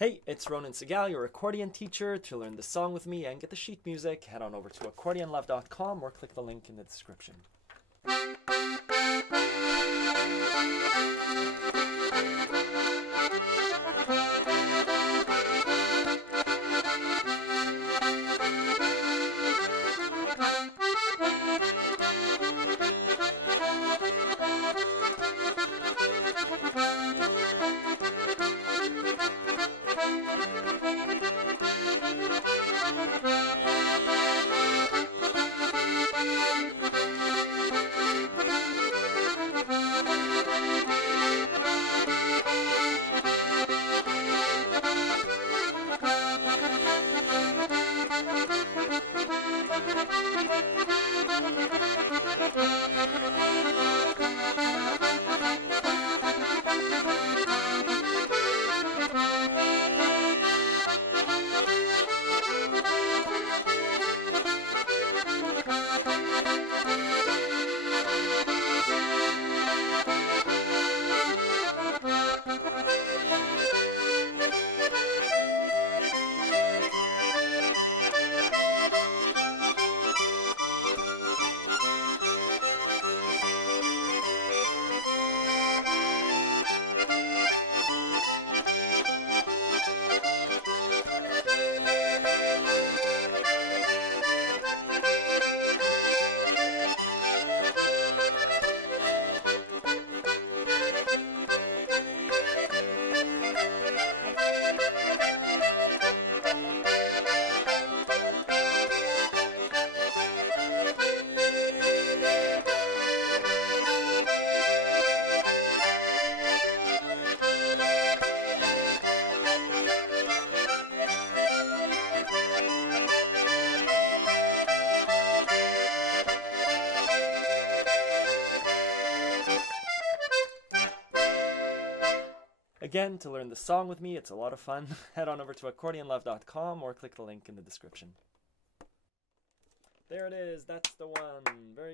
Hey, it's Ronan Segal, your accordion teacher. To learn the song with me and get the sheet music, head on over to accordionlove.com or click the link in the description. Again, to learn the song with me, it's a lot of fun. Head on over to accordionlove.com or click the link in the description. There it is, that's the one. Very